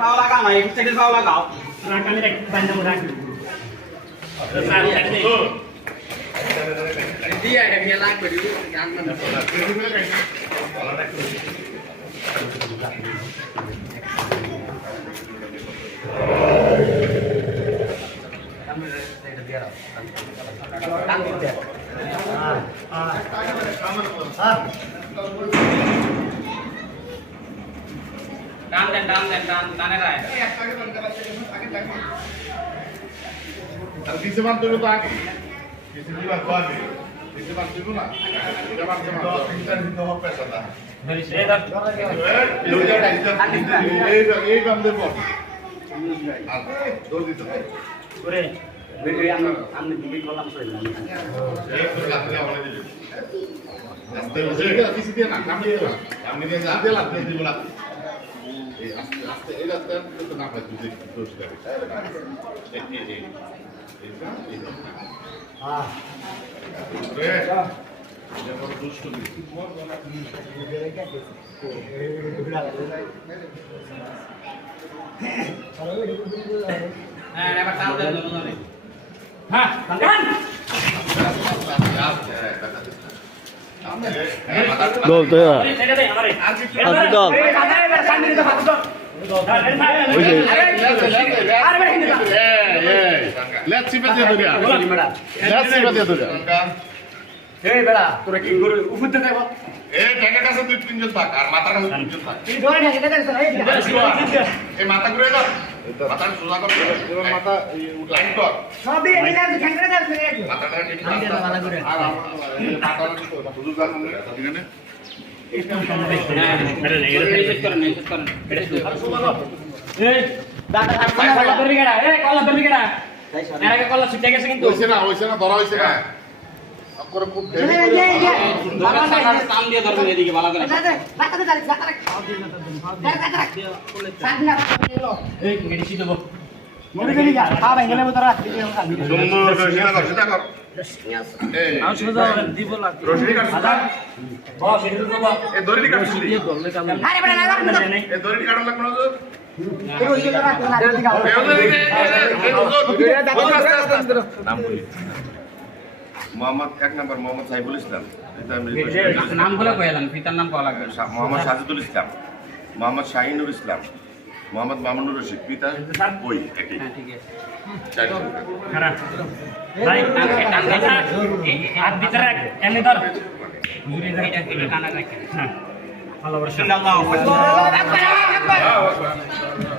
ফাও লাগাও না, এক সাইডে ফাও লাগাও। রাখ আমি রাখ বান্ধব রাখ দিয়া এটা মিয়া লাগবে দিও গান না টান দেন টানে রায় দিতে পারতো তো আগে কিছু দিবা তো আগে দিতে পারতো না এটা পারতো না তিনটা দিতে হবে পেছাটা ধরিস রে ধর এই কাম দেব আর দৌড় দিতে হবে ওরে ভিডিও আমি দিকে কলাম কইলাম এই তো লাগলে আমাদের দিবে আস্তে আস্তে কিছু দিয়ে না নামিয়ে দিলাম আমি দিয়ে যা দিলাম দিয়ে দিব না এই আস্তে আস্তে এই রাস্তা তো না পাই তুই দোষ দেবে এই হ্যাঁ রে এটা বড় দুষ্ট কি হ্যাঁ এবার টান দেন দুজনে হ্যাঁ টান গোল তো এটা দে আমারে আর গোল লেটস সি পেতে দরিয়া লেটস সি পেতে দরিয়া এই বেড়া তোরা কি গরু উপর দিতে যাবো এই ট্যাঙ্কের কাছে দুই তিনজন থাক আর মাথার কাছে তিনজন থাক এই ধরে না এটা দেন এই মাথা ঘুরে দাও মাথা সোজা কর এবার মাথা লাইন কর সব দিয়ে নিলাম ঠ্যাংরা দেন মাথাটা ঠিক আমি দিলাম ভালো করে। আর মাথাটা হুজুর গান এখানে এই দাদা কলা ধরবি কেডা কলা ধরবি কেডা এর আগে কলা ছুটে গেছে কিন্তু হইছে না ধরা হইছে না করে খুব টান দিয়ে ধরবেন এদিকে ভালো করে এই মেডিসি দেবো মনে করি যা খা ভাই গেলে তোরা সুন্দর সেটা কর এই আমি শুধু দিব লাগবে রশিদি কাট বস এটা দেবো এই দড়ি কাটছিলি আরে বড় লাগা এই দড়ি কাটন লাগবে না নাম বলি মোহাম্মদ এক নম্বর মোহাম্মদ সাইফুল ইসলাম নামগুলো কইলাম পিতার নাম কওয়া লাগবে মোহাম্মদ সাজিদুল ইসলাম মোহাম্মদ শাহিনুর ইসলাম মোহাম্মদ মামুনুর রশিদ পিতা ওই একই হ্যাঁ ঠিক আছে চারজন। খারাপ ভাই হাত ভিতরে রাখ এমনি ধর এটা টানা রাখেন হ্যাঁ ভালো বড় আল্লাহু আকবার